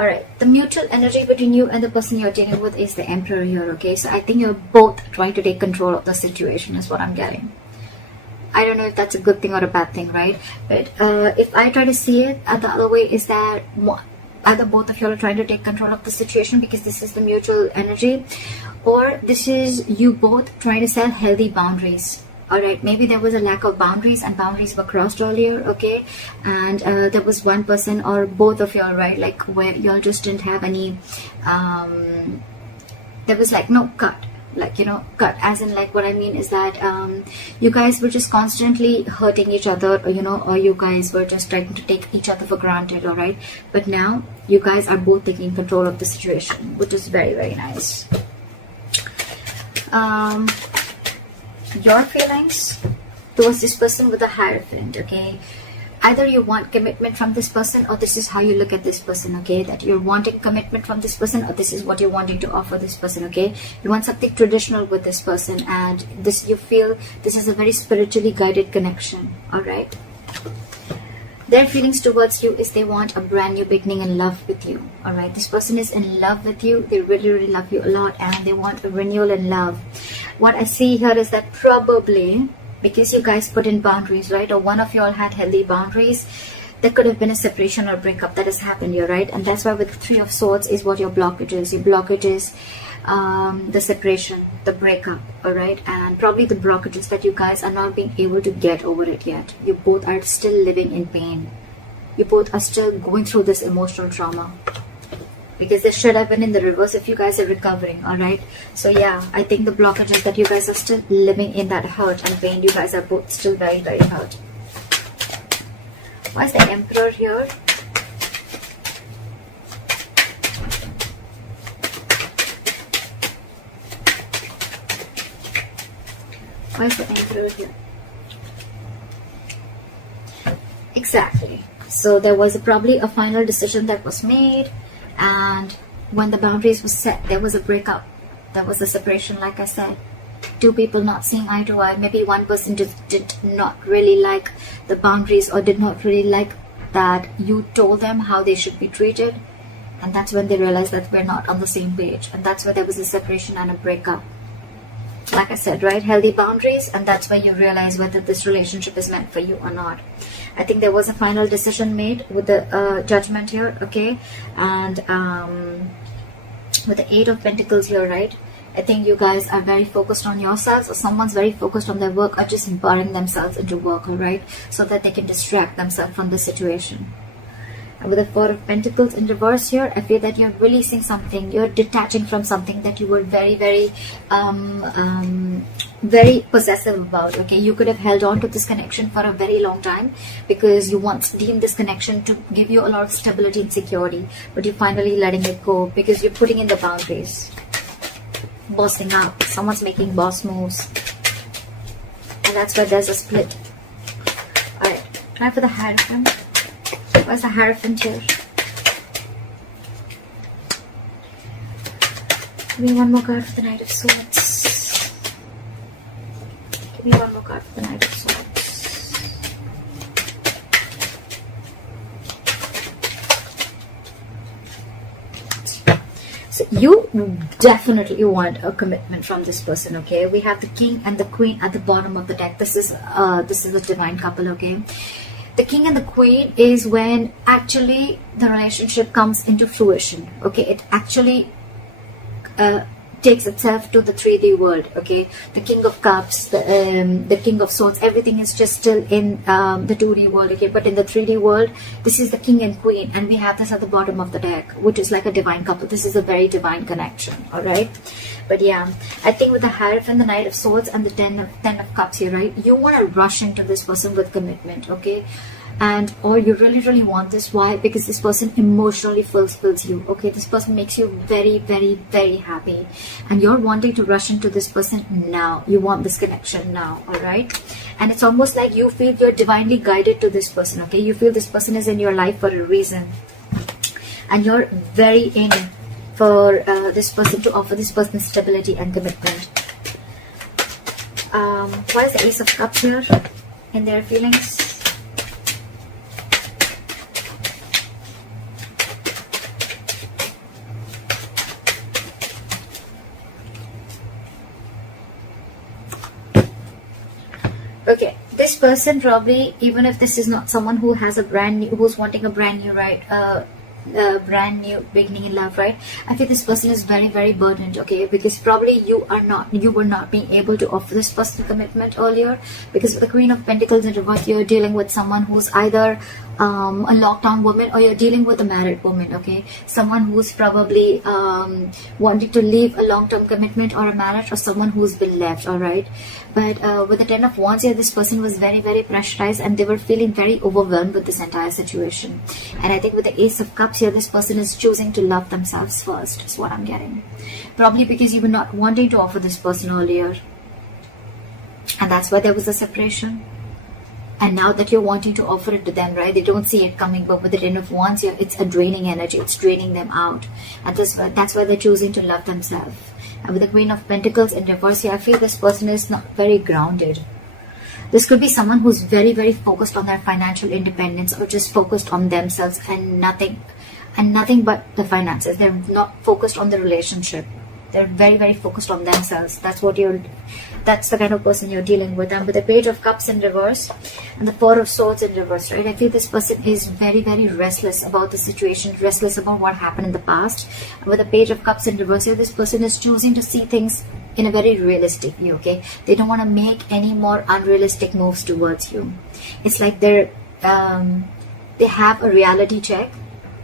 All right, the mutual energy between you and the person you're dealing with is the Emperor here, okay? So I think you're both trying to take control of the situation is what I'm getting. I don't know if that's a good thing or a bad thing, right? But if I try to see it the other way, is that either both of you are trying to take control of the situation because this is the mutual energy, or this is you both trying to set healthy boundaries. All right, maybe there was a lack of boundaries and boundaries were crossed earlier, okay? And there was one person or both of y'all, right? Like where y'all just didn't have any, there was like no cut. Like, you know, cut as in, like, what I mean is that you guys were just constantly hurting each other, or, you know, or you guys were just trying to take each other for granted. All right, but now you guys are both taking control of the situation, which is very, very nice. Your feelings towards this person with a Hierophant, okay? Either you want commitment from this person, or this is how you look at this person, okay? That you're wanting commitment from this person, or this is what you're wanting to offer this person, okay? You want something traditional with this person, and this, you feel this is a very spiritually guided connection, all right? Their feelings towards you is they want a brand new beginning in love with you, all right? This person is in love with you. They really, really love you a lot, and they want a renewal in love. What I see here is that probably, because you guys put in boundaries, right? Or one of you all had healthy boundaries, there could have been a separation or breakup that has happened here, right? And that's why with the Three of Swords is what your blockage is. Your blockage is the separation, the breakup, all right? And probably the blockages that you guys are not being able to get over it yet. You both are still living in pain. You both are still going through this emotional trauma. Because this should have been in the reverse if you guys are recovering, all right? So yeah, I think the blockage is that you guys are still living in that hurt and pain. You guys are both still very, very hurt. Why is the Emperor here? Why is the Emperor here? Exactly. So there was probably a final decision that was made. And when the boundaries were set, there was a breakup. There was a separation, like I said. Two people not seeing eye to eye. Maybe one person just did not really like the boundaries, or did not really like that you told them how they should be treated. And that's when they realized that we're not on the same page. And that's where there was a separation and a breakup. Like I said, right? Healthy boundaries. And that's where you realize whether this relationship is meant for you or not. I think there was a final decision made with the Judgment here, okay? And with the Eight of Pentacles here, right? I think you guys are very focused on yourselves, or someone's very focused on their work, or just burying themselves into work, all right? So that they can distract themselves from the situation. And with the Four of Pentacles in reverse here, I feel that you're releasing something. You're detaching from something that you were very, very, very possessive about, okay? You could have held on to this connection for a very long time because you once deemed this connection to give you a lot of stability and security, but you're finally letting it go because you're putting in the boundaries. Bossing up. Someone's making boss moves. And that's why there's a split. Alright, try for the Hierophant. Where's the Hierophant here? Give me one more card for the Knight of Swords. Give me one more card for the Knight of Swords. So you definitely want a commitment from this person, okay? We have the King and the Queen at the bottom of the deck. This is a divine couple, okay? The King and the Queen is when actually the relationship comes into fruition, okay? It actually takes itself to the 3D world, okay? The King of Cups, the King of Swords, everything is just still in the 2D world, okay? But in the 3D world, this is the King and Queen, and we have this at the bottom of the deck, which is like a divine couple. This is a very divine connection, all right? But yeah, I think with the Hierophant, the Knight of Swords, and the Ten of Cups here, right? You want to rush into this person with commitment, okay? And or you really, really want this. Why? Because this person emotionally fulfills you, okay? This person makes you very, very, very happy, and you're wanting to rush into this person now. You want this connection now, all right? And it's almost like you feel you're divinely guided to this person, okay? You feel this person is in your life for a reason, and you're very in for this person, to offer this person stability and commitment. Why is the Ace of Cups here in their feelings? person probably, even if this is not someone who has a brand new, who's wanting a brand new, right, brand new beginning in love, right, I feel this person is very, very burdened, okay, because probably you were not being able to offer this person commitment earlier, because with the Queen of Pentacles in reverse, you're dealing with someone who's either a lockdown woman, or you're dealing with a married woman, okay, someone who's probably wanting to leave a long-term commitment or a marriage, or someone who's been left. All right, but with the Ten of Wands here, this person was very, very pressurized, and they were feeling very overwhelmed with this entire situation. And I think with the Ace of Cups here, this person is choosing to love themselves first, is what I'm getting. Probably because you were not wanting to offer this person earlier, and that's why there was a separation. And now that you're wanting to offer it to them, right, they don't see it coming. But with the Ten of Wands here, it's a draining energy. It's draining them out. And that's why they're choosing to love themselves. And with the Queen of Pentacles in reverse here, I feel this person is not very grounded. This could be someone who's very, very focused on their financial independence, or just focused on themselves and nothing but the finances. They're not focused on the relationship. They're very, very focused on themselves. That's the kind of person you're dealing with. And with the Page of Cups in reverse and the Four of Swords in reverse, right, I feel this person is very, very restless about the situation, restless about what happened in the past. And with the Page of Cups in reverse here, this person is choosing to see things in a very realistic view, okay? They don't want to make any more unrealistic moves towards you. It's like they have a reality check.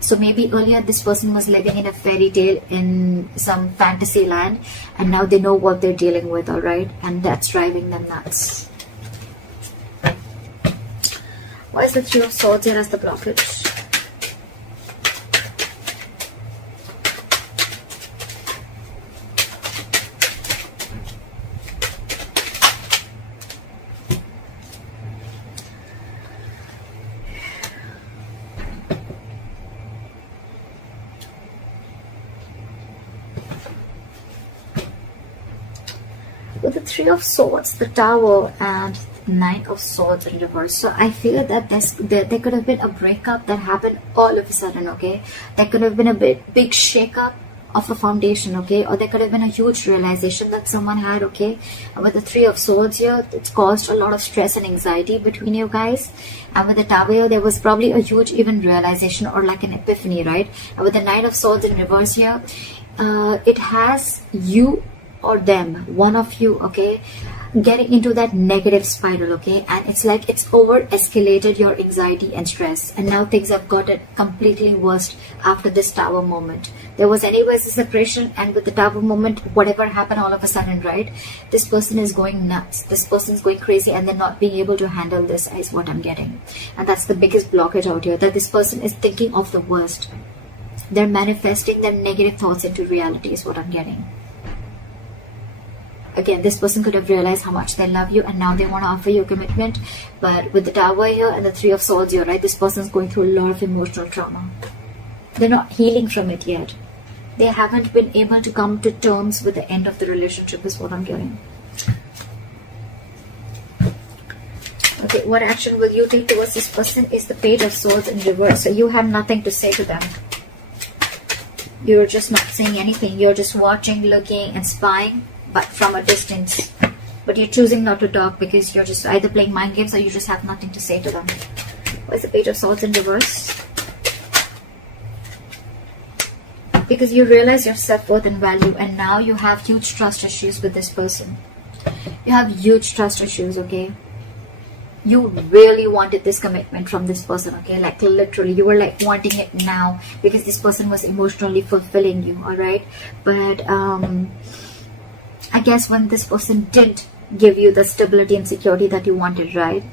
So maybe earlier this person was living in a fairy tale, in some fantasy land, and now they know what they're dealing with, all right? And that's driving them nuts. Why is the Three of Swords here as the blockage? With the Three of Swords, the Tower, and Knight of Swords in reverse. So I feel that there could have been a breakup that happened all of a sudden, okay? There could have been a big shake-up of a foundation, okay? Or there could have been a huge realization that someone had, okay? And with the Three of Swords here, it's caused a lot of stress and anxiety between you guys. And with the Tower here, there was probably a huge even realization, or like an epiphany, right? And with the Knight of Swords in reverse here, it has you or them, one of you, okay, getting into that negative spiral, okay? And it's like it's over escalated your anxiety and stress, and now things have gotten completely worse after this Tower moment. There was anyways a separation, and with the Tower moment, whatever happened all of a sudden, right, this person is going nuts, this person is going crazy, and they're not being able to handle this, is what I'm getting. And that's the biggest blockage out here, that this person is thinking of the worst. They're manifesting their negative thoughts into reality, is what I'm getting. Again, this person could have realized how much they love you, and now they want to offer you a commitment. But with the Tower here and the Three of Swords here, right, this person is going through a lot of emotional trauma. They're not healing from it yet. They haven't been able to come to terms with the end of the relationship, is what I'm getting. Okay, what action will you take towards this person is the Page of Swords in reverse. So you have nothing to say to them. You're just not saying anything. You're just watching, looking, and spying, but from a distance. But you're choosing not to talk because you're just either playing mind games, or you just have nothing to say to them. Why is the Page of Swords in reverse? Because you realize your self-worth and value, and now you have huge trust issues with this person. You have huge trust issues, okay? You really wanted this commitment from this person, okay? Like literally, you were like wanting it now because this person was emotionally fulfilling you, all right? But I guess when this person didn't give you the stability and security that you wanted, right?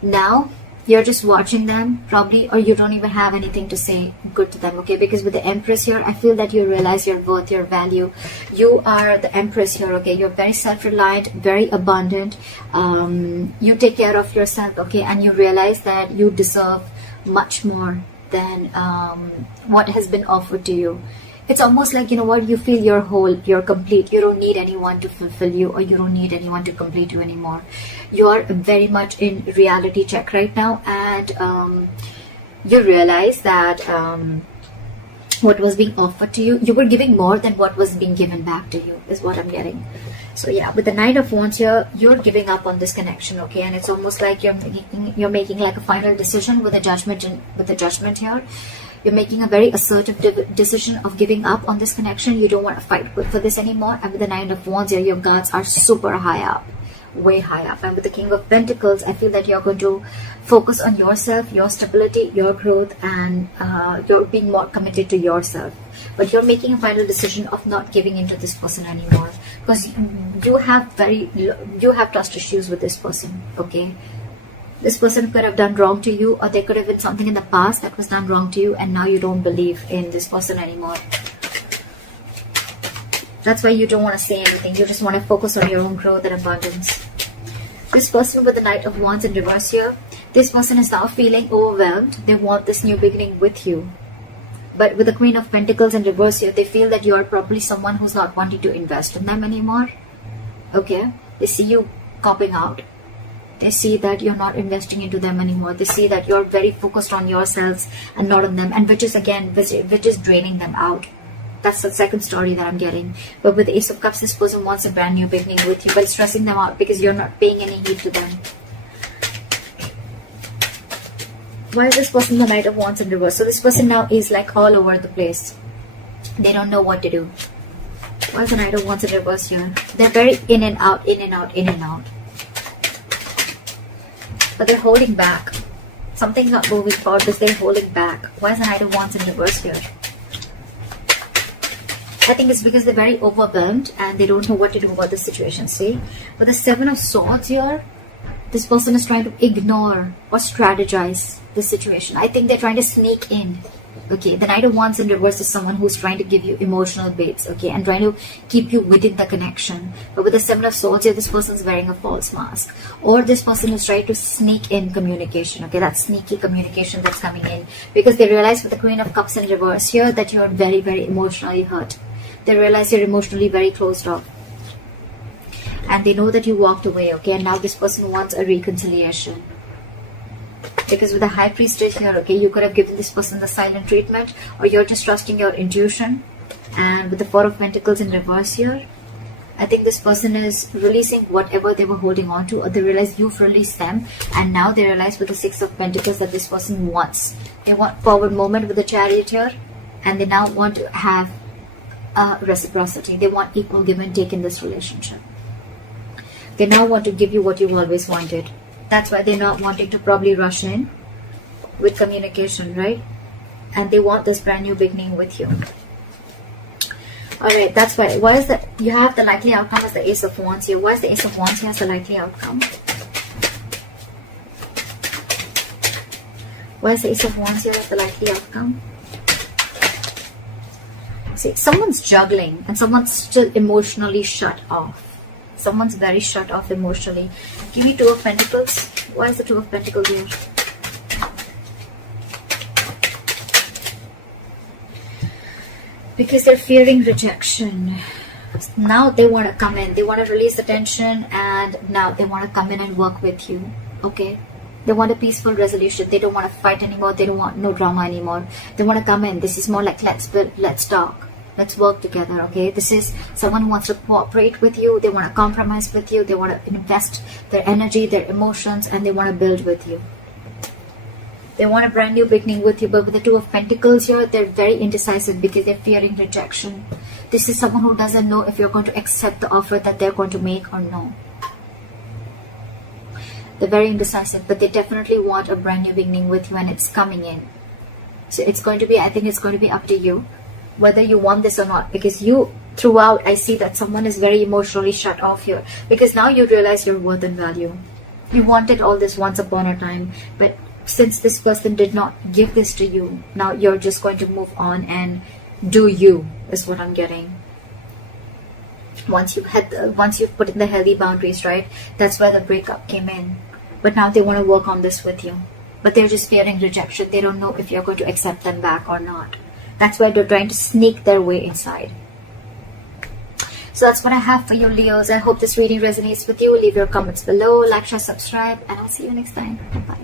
Now you're just watching them probably, or you don't even have anything to say good to them, okay? Because with the Empress here, I feel that you realize your worth, your value. You are the Empress here, okay? You're very self-reliant, very abundant. You take care of yourself, okay? And you realize that you deserve much more than what has been offered to you. It's almost like, you know what, you feel you're whole, you're complete. You don't need anyone to fulfill you, or you don't need anyone to complete you anymore. You're very much in reality check right now, and you realize that what was being offered to you. You were giving more than what was being given back to you, is what I'm getting. So yeah, with the Knight of Wands here, you're giving up on this connection, okay? And it's almost like you're making like a final decision with a judgment, with the Judgment here. You're making a very assertive decision of giving up on this connection. You don't want to fight for this anymore. And with the Nine of Wands here, your guards are super high up, way high up. And with the King of Pentacles, I feel that you're going to focus on yourself, your stability, your growth, and you're being more committed to yourself. But you're making a final decision of not giving into this person anymore, because you have trust issues with this person, okay? This person could have done wrong to you, or there could have been something in the past that was done wrong to you, and now you don't believe in this person anymore. That's why you don't want to say anything. You just want to focus on your own growth and abundance. This person with the Knight of Wands in reverse here, this person is now feeling overwhelmed. They want this new beginning with you. But with the Queen of Pentacles in reverse here, they feel that you are probably someone who's not wanting to invest in them anymore. Okay? They see you copping out. They see that you're not investing into them anymore. They see that you're very focused on yourselves and not on them. And which is again, which is draining them out. That's the second story that I'm getting. But with the Ace of Cups, this person wants a brand new beginning with you, but stressing them out because you're not paying any heed to them. Why is this person the Knight of Wands in reverse? So this person now is like all over the place. They don't know what to do. Why is the Knight of Wands in reverse here? They're very in and out, in and out, in and out. But they're holding back. Something's not moving forward because they're holding back. Why is the Knight of Wands in reverse here? I think it's because they're very overwhelmed and they don't know what to do about the situation, see? But the Seven of Swords here, this person is trying to ignore or strategize the situation. I think they're trying to sneak in. Okay, the Knight of Wands in reverse is someone who's trying to give you emotional baits, okay, and trying to keep you within the connection. But with the Seven of Swords here, this person's wearing a false mask. Or this person is trying to sneak in communication, okay, that's sneaky communication that's coming in. Because they realize with the Queen of Cups in reverse here that you're very, very emotionally hurt. They realize you're emotionally very closed off. And they know that you walked away, okay, and now this person wants a reconciliation. Because with the High Priestess here, okay, you could have given this person the silent treatment, or you're just trusting your intuition. And with the Four of Pentacles in reverse here, I think this person is releasing whatever they were holding on to, or they realize you've released them, and now they realize with the Six of Pentacles that this person wants. They want forward movement with the Chariot here, and they now want to have reciprocity. They want equal give and take in this relationship. They now want to give you what you've always wanted. That's why they're not wanting to probably rush in with communication, right? And they want this brand new beginning with you. Alright, that's why. Why is that? You have the likely outcome as the Ace of Wands here. Why is the Ace of Wands here as the likely outcome? Why is the Ace of Wands here as the likely outcome? See, someone's juggling and someone's still emotionally shut off. Someone's very shut off emotionally. Give me Two of Pentacles. Why is the Two of Pentacles here? Because they're fearing rejection. Now they want to come in. They want to release the tension, and now they want to come in and work with you. Okay? They want a peaceful resolution. They don't want to fight anymore. They don't want no drama anymore. They want to come in. This is more like let's talk. Let's work together, okay? This is someone who wants to cooperate with you. They want to compromise with you. They want to invest their energy, their emotions, and they want to build with you. They want a brand new beginning with you. But with the Two of Pentacles here, they're very indecisive because they're fearing rejection. This is someone who doesn't know if you're going to accept the offer that they're going to make or no. They're very indecisive, but they definitely want a brand new beginning with you, and it's coming in. So it's going to be, I think it's going to be up to you whether you want this or not, because you throughout I see that someone is very emotionally shut off here, because now you realize your worth and value. You wanted all this once upon a time, but since this person did not give this to you, now you're just going to move on and do you, is what I'm getting. Once you've put in the healthy boundaries, right, that's where the breakup came in. But now they want to work on this with you, but they're just fearing rejection. They don't know if you're going to accept them back or not. That's why they're trying to sneak their way inside. So that's what I have for you, Leos. I hope this reading resonates with you. Leave your comments below, like, share, subscribe, and I'll see you next time. Bye-bye.